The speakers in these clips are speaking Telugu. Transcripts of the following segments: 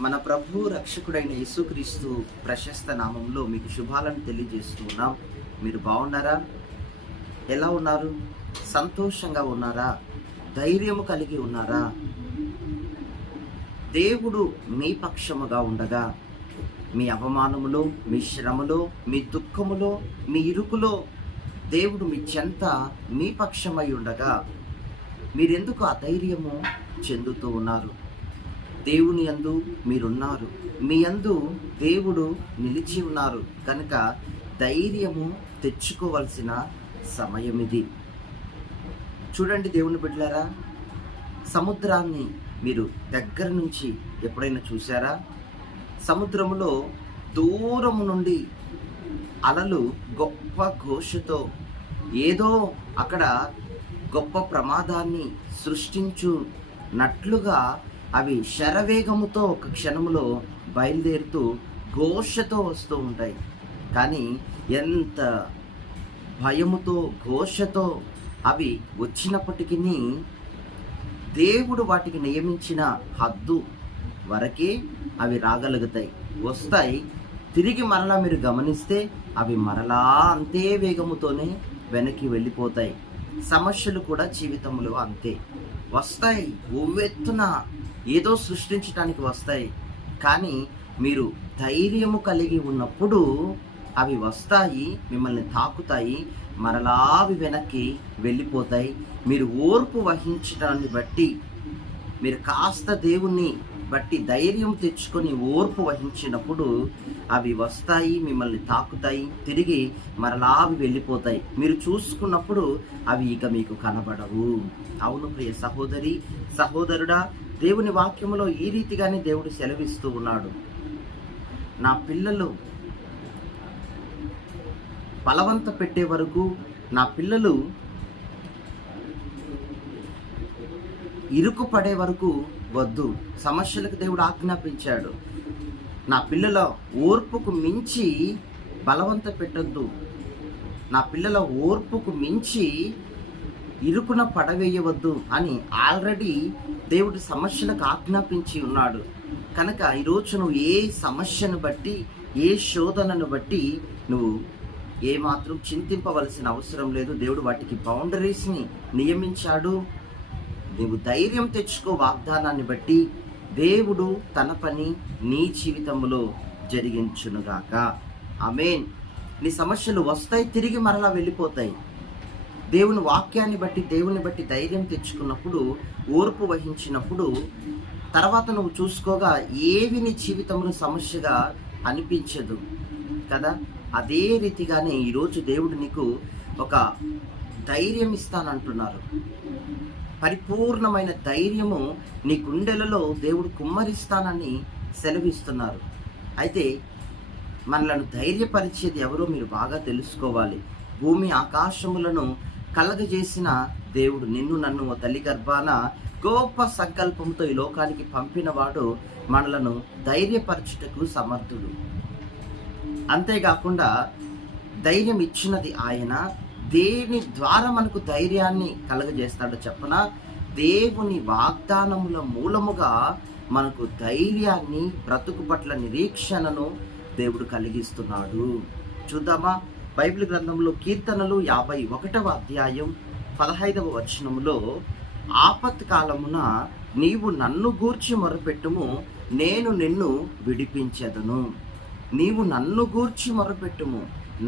మన ప్రభు రక్షకుడైన యేసుక్రీస్తు ప్రశస్త నామంలో మీకు శుభాలను తెలియజేస్తూ ఉన్నాం. మీరు బాగున్నారా? ఎలా ఉన్నారు? సంతోషంగా ఉన్నారా? ధైర్యము కలిగి ఉన్నారా? దేవుడు మీ పక్షముగా ఉండగా మీ అవమానములో, మీ శ్రమలో, మీ దుఃఖములో, మీ ఇరుకులో దేవుడు మీ చెంత మీ పక్షమై ఉండగా మీరెందుకు అధైర్యము చెందుతూ ఉన్నారు? దేవుని యందు మీరున్నారు, మీ యందు దేవుడు నిలిచి ఉన్నారు కనుక ధైర్యము తెచ్చుకోవలసిన సమయం ఇది. చూడండి దేవుని బిడ్డలారా, సముద్రాన్ని మీరు దగ్గర నుంచి ఎప్పుడైనా చూసారా? సముద్రములో దూరము నుండి అలలు గొప్ప ఘోషతో ఏదో అక్కడ గొప్ప ప్రమాదాన్ని సృష్టించున్నట్లుగా అవి శరవేగముతో ఒక క్షణంలో బయలుదేరుతూ ఘోషతో వస్తూ ఉంటాయి. కానీ ఎంత భయముతో ఘోషతో అవి వచ్చినప్పటికీ దేవుడు వాటికి నియమించిన హద్దు వరకే అవి రాగలుగుతాయి, వస్తాయి. తిరిగి మరలా మీరు గమనిస్తే అవి మరలా అంతే వేగముతోనే వెనక్కి వెళ్ళిపోతాయి. సమస్యలు కూడా జీవితంలో అంతే వస్తాయి, ఉవ్వెత్తున ఏదో సృష్టించడానికి వస్తాయి. కానీ మీరు ధైర్యము కలిగి ఉన్నప్పుడు అవి వస్తాయి, మిమ్మల్ని తాకుతాయి, మరలా అవి వెనక్కి వెళ్ళిపోతాయి. మీరు ఓర్పు వహించడాన్ని బట్టి, మీరు కాస్త దేవుణ్ణి బట్టి ధైర్యం తెచ్చుకొని ఓర్పు వహించినప్పుడు అవి వస్తాయి, మిమ్మల్ని తాకుతాయి, తిరిగి మరలా అవి వెళ్ళిపోతాయి. మీరు చూసుకున్నప్పుడు అవి ఇక మీకు కనబడవు. అవును ప్రియ సహోదరి, సహోదరుడా, దేవుని వాక్యములో ఈ రీతిగానే దేవుడు సెలవిస్తూ ఉన్నాడు. నా పిల్లలు బలవంత పెట్టే వరకు, నా పిల్లలు ఇరుకు పడే వరకు వద్దు. సమస్యలకు దేవుడు ఆజ్ఞాపించాడు. నా పిల్లల ఓర్పుకు మించి బలవంత పెట్టొద్దు, నా పిల్లల ఓర్పుకు మించి ఇరుకున పడవేయవద్దు అని ఆల్రెడీ దేవుడు సమస్యలకు ఆజ్ఞాపించి ఉన్నాడు. కనుక ఈరోజు నువ్వు ఏ సమస్యను బట్టి, ఏ శోధనను బట్టి నువ్వు ఏమాత్రం చింతింపవలసిన అవసరం లేదు. దేవుడు వాటికి బౌండరీస్ని నియమించాడు. నీవు ధైర్యం తెచ్చుకో. వాగ్దానాన్ని బట్టి దేవుడు తన పని నీ జీవితంలో జరిగించునుగాక. ఆమేన్. నీ సమస్యలు వస్తాయి, తిరిగి మరలా వెళ్ళిపోతాయి. దేవుని వాక్యాన్ని బట్టి, దేవుని బట్టి ధైర్యం తెచ్చుకున్నప్పుడు, ఓర్పు వహించినప్పుడు తర్వాత నువ్వు చూసుకోగా ఏవి నీ జీవితంలో సమస్యగా అనిపించదు కదా. అదే రీతిగానే ఈరోజు దేవుడు నీకు ఒక ధైర్యం ఇస్తానంటున్నారు. పరిపూర్ణమైన ధైర్యము నీ గుండెలలో దేవుడు కుమ్మరిస్తానని సెలవిస్తున్నారు. అయితే మనలను ధైర్యపరిచేది ఎవరో మీరు బాగా తెలుసుకోవాలి. భూమి ఆకాశములను కలగజేసిన దేవుడు, నిన్ను నన్ను ఓ తల్లి గర్భాన గొప్ప సంకల్పంతో ఈ లోకానికి పంపినవాడు మనలను ధైర్యపరచుటకు సమర్థుడు. అంతేకాకుండా ధైర్యం ఇచ్చినది ఆయన. దేని ద్వారా మనకు ధైర్యాన్ని కలగజేస్తాడో చెప్పనా? దేవుని వాగ్దానముల మూలముగా మనకు ధైర్యాన్ని, బ్రతుకు పట్ల నిరీక్షణను దేవుడు కలిగిస్తున్నాడు. చూద్దామా? బైబిల్ గ్రంథంలో కీర్తనలు 51వ అధ్యాయం 15వ వచనములో, ఆపత్కాలమున నీవు నన్ను గూర్చి మొరపెట్టుము, నేను నిన్ను విడిపించెదను. నీవు నన్ను గూర్చి మొరపెట్టుము,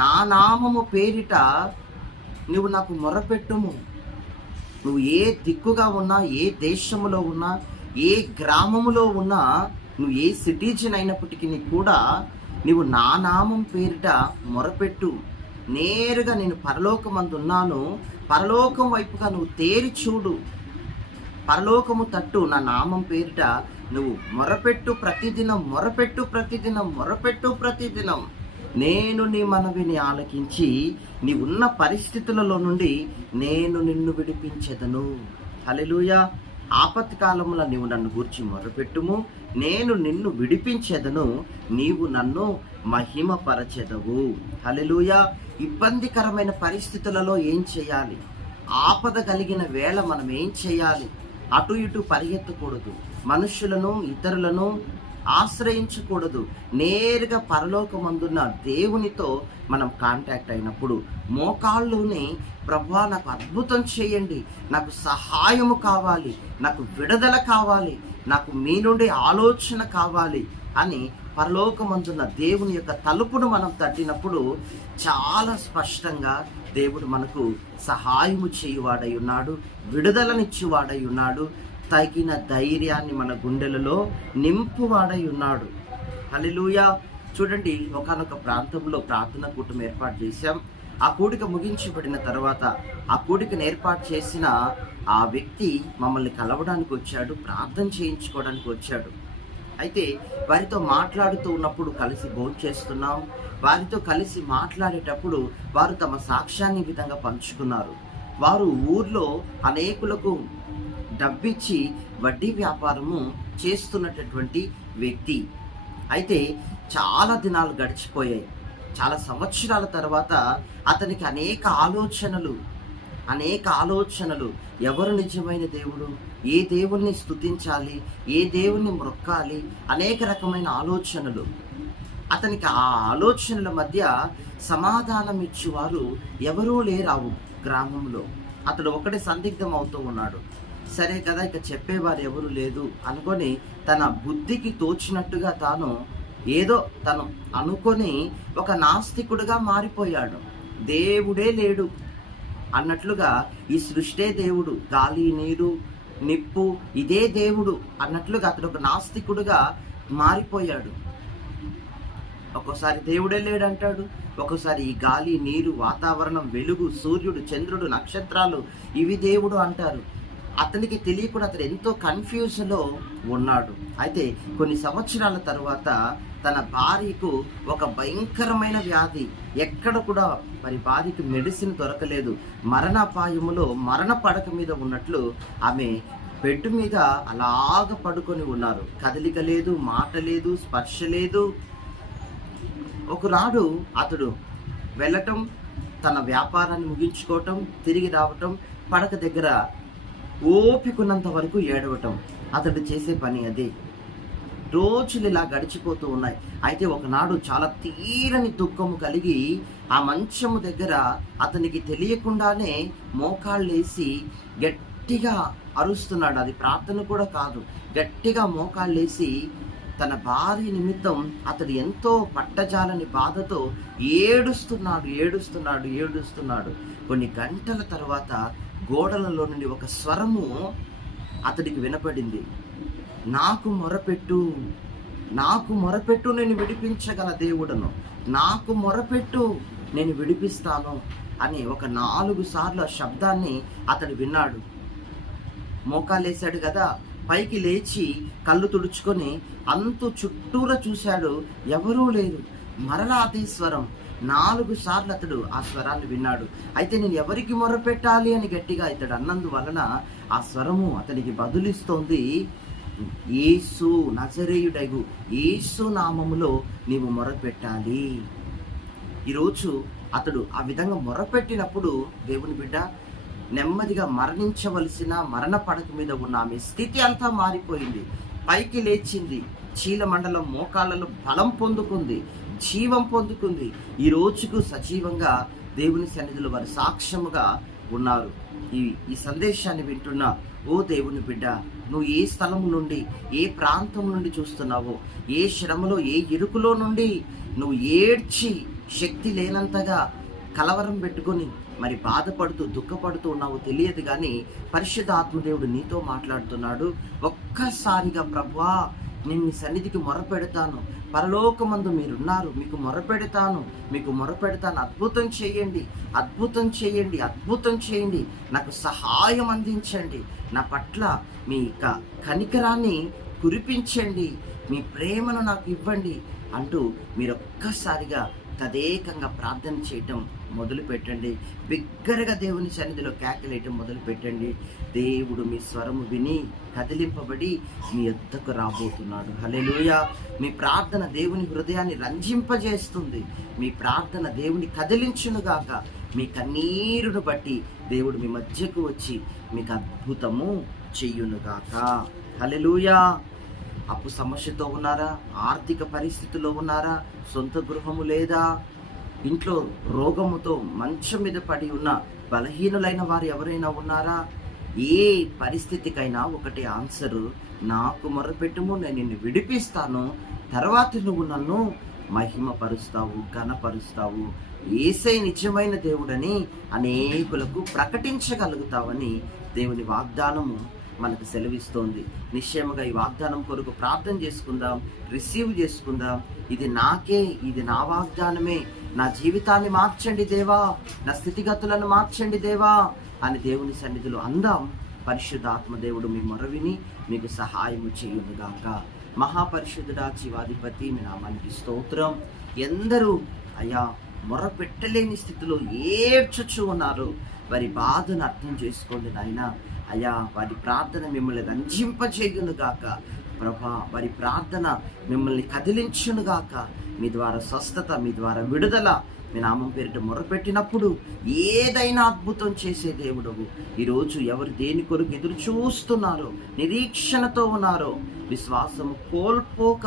నా నామము పేరిట నువ్వు నాకు మొరపెట్టుము. నువ్వు ఏ దిక్కుగా ఉన్నా, ఏ దేశములో ఉన్నా, ఏ గ్రామములో ఉన్నా, నువ్వు ఏ సిటిజన్ అయినప్పటికీ కూడా నువ్వు నా నామం పేరిట మొరపెట్టు. నేరుగా నేను పరలోకమందు ఉన్నాను, పరలోకం వైపుగా నువ్వు తేరి చూడు. పరలోకము తట్టు నా నామం పేరిట నువ్వు మొరపెట్టు, ప్రతిదినం మొరపెట్టు, ప్రతిదినం మొరపెట్టు, ప్రతిదినం. నేను నీ మనవిని ఆలకించి నీ ఉన్న పరిస్థితులలో నుండి నేను నిన్ను విడిపించెదను. హల్లెలూయా. ఆపత్కాలములో నీవు నన్ను గూర్చి మొరపెట్టుము, నేను నిన్ను విడిపించెదను, నీవు నన్ను మహిమపరచెదవు. హల్లెలూయా. ఇబ్బందికరమైన పరిస్థితులలో ఏం చేయాలి? ఆపద కలిగిన వేళ మనం ఏం చేయాలి? అటు ఇటు పరిగెత్తకూడదు. మనుషులను, ఇతరులను ఆశ్రయించకూడదు. నేరుగా పరలోకమందున్న దేవునితో మనం కాంటాక్ట్ అయినప్పుడు మోకాళ్ళుని, ప్రభువా నాకు అద్భుతం చేయండి, నాకు సహాయము కావాలి, నాకు విడుదల కావాలి, నాకు మీ నుండి ఆలోచన కావాలి అని పరలోకమందున్న దేవుని యొక్క తలుపును మనం తట్టినప్పుడు చాలా స్పష్టంగా దేవుడు మనకు సహాయము చేయువాడై ఉన్నాడు, విడుదలనిచ్చేవాడై ఉన్నాడు, తగిన ధైర్యాన్ని మన గుండెలలో నింపువాడై ఉన్నాడు. హల్లెలూయా. చూడండి, ఒకానొక ప్రాంతంలో ప్రార్థన కూటమి ఏర్పాటు చేశాం. ఆ కూడిక ముగించబడిన తర్వాత ఆ కూడికను ఏర్పాటు చేసిన ఆ వ్యక్తి మమ్మల్ని కలవడానికి వచ్చాడు, ప్రార్థన చేయించుకోవడానికి వచ్చాడు. అయితే వారితో మాట్లాడుతూ ఉన్నప్పుడు కలిసి భోంచేస్తున్నాం. వారితో కలిసి మాట్లాడేటప్పుడు వారు తమ సాక్ష్యాన్ని ఈ విధంగా పంచుకున్నారు. వారు ఊర్లో అనేకులకు డబ్బిచ్చి వడ్డీ వ్యాపారము చేస్తున్నటువంటి వ్యక్తి. అయితే చాలా దినాలు గడిచిపోయాయి. చాలా సంవత్సరాల తర్వాత అతనికి అనేక ఆలోచనలు, ఎవరు నిజమైన దేవుడు, ఏ దేవుణ్ణి స్తుతించాలి, ఏ దేవుణ్ణి మొక్కాలి, అనేక రకమైన ఆలోచనలు. అతనికి ఆ ఆలోచనల మధ్య సమాధానం ఇచ్చేవారు ఎవరూ లేరావు గ్రామంలో. అతడు ఒకటి సందిగ్ధం అవుతూ ఉన్నాడు. సరే కదా, ఇక చెప్పేవారు ఎవరు లేదు అనుకొని తన బుద్ధికి తోచినట్టుగా తను అనుకొని ఒక నాస్తికుడుగా మారిపోయాడు. దేవుడే లేడు అన్నట్లుగా, ఈ సృష్టే దేవుడు, గాలి, నీరు, నిప్పు ఇదే దేవుడు అన్నట్లుగా అతడు ఒక నాస్తికుడుగా మారిపోయాడు. ఒక్కోసారి దేవుడే లేడంటాడు, ఒక్కోసారి ఈ గాలి, నీరు, వాతావరణం, వెలుగు, సూర్యుడు, చంద్రుడు, నక్షత్రాలు ఇవి దేవుడు అంటారు. అతనికి తెలియకుండా అతను ఎంతో కన్ఫ్యూజన్లో ఉన్నాడు. అయితే కొన్ని సంవత్సరాల తర్వాత తన భార్యకు ఒక భయంకరమైన వ్యాధి, ఎక్కడ కూడా మరి భార్యకు మెడిసిన్ దొరకలేదు. మరణాపాయములో మరణ పడక మీద ఉన్నట్లు ఆమె బెడ్ మీద అలాగ పడుకొని ఉన్నారు. కదలిక లేదు, మాట లేదు, స్పర్శ లేదు. ఒకనాడు అతడు వెళ్ళటం, తన వ్యాపారాన్ని ముగించుకోవటం, తిరిగి రావటం, పడక దగ్గర ఓపికన్నంత వరకు ఏడవటం, అతడు చేసే పని అదే. రోజులు ఇలా గడిచిపోతూ ఉన్నాయి. అయితే ఒకనాడు చాలా తీరని దుఃఖము కలిగి ఆ మంచము దగ్గర అతనికి తెలియకుండానే మోకాళ్ళేసి గట్టిగా అరుస్తున్నాడు. అది ప్రార్థన కూడా కాదు, గట్టిగా మోకాళ్ళేసి తన భార్య నిమిత్తం అతడు ఎంతో పట్టజాలని బాధతో ఏడుస్తున్నాడు. కొన్ని గంటల తర్వాత గోడలలో నుండి ఒక స్వరము అతడికి వినపడింది. నాకు మొరపెట్టు, నేను విడిపించగల దేవుడను, నాకు మొరపెట్టు, నేను విడిపిస్తాను అని ఒక 4 సార్లు ఆ శబ్దాన్ని అతడు విన్నాడు. మోకాలేశాడు కదా, పైకి లేచి కళ్ళు తుడుచుకొని అంతు చుట్టూరా చూశాడు, ఎవరూ లేరు. మరలా అదే స్వరం 4 సార్లు అతడు ఆ స్వరాన్ని విన్నాడు. అయితే నేను ఎవరికి మొరపెట్టాలి అని గట్టిగా ఇతడు అన్నందువలన ఆ స్వరము అతనికి బదులిస్తోంది, యేసు నజరేయుడగు యేసు నామములో నీవు మొరపెట్టాలి. ఈరోజు అతడు ఆ విధంగా మొరపెట్టినప్పుడు దేవుని బిడ్డ నెమ్మదిగా మరణించవలసిన మరణ పడక మీద ఉన్న ఆమె స్థితి అంతా మారిపోయింది. పైకి లేచింది, చీలమండలం మోకాళ్ళలో బలం పొందుకుంది, జీవం పొందుకుంది. ఈ రోజుకు సజీవంగా దేవుని సన్నిధిలో వారు సాక్ష్యముగా ఉన్నారు. ఈ సందేశాన్ని వింటున్న ఓ దేవుని బిడ్డ, నువ్వు ఏ స్థలం నుండి, ఏ ప్రాంతం నుండి చూస్తున్నావో, ఏ శ్రమలో, ఏ ఇరుకులో నుండి నువ్వు ఏడ్చి శక్తి లేనంతగా కలవరం పెట్టుకొని మరి బాధపడుతూ దుఃఖపడుతూ ఉన్నావు తెలియదు, కానీ పరిశుద్ధ ఆత్మదేవుడు నీతో మాట్లాడుతున్నాడు. ఒక్కసారిగా ప్రభువా నేను నీ సన్నిధికి మొరపెడతాను, పరలోకమందు మీరున్నారు, మీకు మొరపెడతాను, అద్భుతం చేయండి, నాకు సహాయం అందించండి, నా పట్ల మీ కనికరాన్ని కురిపించండి, మీ ప్రేమను నాకు ఇవ్వండి అంటూ మీరు ఒక్కసారిగా తదేకంగా ప్రార్థన చేయటం మొదలు పెట్టండి. బిగ్గరగా దేవుని సన్నిధిలో కేకలేయటం మొదలు పెట్టండి. దేవుడు మీ స్వరము విని కదిలింపబడి మీ యొద్దకు రాబోతున్నాడు. హల్లెలూయా. మీ ప్రార్థన దేవుని హృదయాన్ని రంజింపజేస్తుంది. మీ ప్రార్థన దేవుని కదిలించునుగాక. మీ కన్నీరును బట్టి దేవుడు మీ మధ్యకు వచ్చి మీకు అద్భుతము చెయ్యునుగాక. హల్లెలూయా. అప్పు సమస్యతో ఉన్నారా? ఆర్థిక పరిస్థితిలో ఉన్నారా? సొంత గృహము లేదా? ఇంట్లో రోగముతో మంచం మీద పడి ఉన్న బలహీనులైన వారు ఎవరైనా ఉన్నారా? ఏ పరిస్థితికైనా ఒకటే ఆన్సరు, నాకు మొరపెట్టుము, నేను నిన్ను విడిపిస్తాను, తర్వాత నువ్వు నన్ను మహిమపరుస్తావు, ఘనపరుస్తావు, యేసే నిజమైన దేవుడని అనేకులకు ప్రకటించగలుగుతావని దేవుని వాగ్దానము మనకు సెలవిస్తోంది. నిశ్చయముగా ఈ వాగ్దానం కొరకు ప్రార్థన చేసుకుందాం, రిసీవ్ చేసుకుందాం. ఇది నాకే, ఇది నా వాగ్దానమే, నా జీవితాన్ని మార్చండి దేవా, నా స్థితిగతులను మార్చండి దేవా అని దేవుని సన్నిధిలో అందాం. పరిశుద్ధాత్మ దేవుడు మీ మొరవిని మీకు సహాయము చేయునుగాక. మహాపరిశుద్ధుడా, జీవాధిపతి, మీ నామానికి స్తోత్రం. ఎందరూ అయ్యా మొర పెట్టలేని స్థితిలో ఏడ్చుచు ఉన్నారు, వారి బాధను అర్థం చేసుకోండి నాయన. అయ్యా వారి ప్రార్థన మిమ్మల్ని రంజింపజేయునుగాక ప్రభా, వారి ప్రార్థన మిమ్మల్ని కదిలించునుగాక. మీ ద్వారా స్వస్థత, మీ ద్వారా విడుదల, మీ నామం పేరిట మొరపెట్టినప్పుడు ఏదైనా అద్భుతం చేసే దేవుడవు. ఈరోజు ఎవరు దేని కొరకు ఎదురు చూస్తున్నారో, నిరీక్షణతో ఉన్నారో, విశ్వాసము కోల్పోక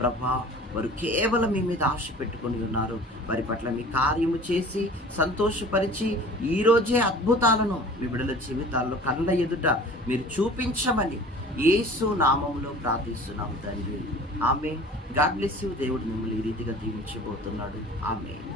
ప్రభా, వారు కేవలం మీ మీద ఆశ పెట్టుకొని ఉన్నారు. వారి పట్ల మీ కార్యము చేసి సంతోషపరిచి ఈరోజే అద్భుతాలను మీ బిడ్డల జీవితాల్లో కళ్ళ ఎదుట మీరు చూపించమని యేసు నామములో ప్రార్థిస్తున్నాము తండ్రి. ఆమేన్. God bless you. దేవుడు మిమ్మల్ని ఈ రీతిగా దీవించబోతున్నాడు. ఆమేన్.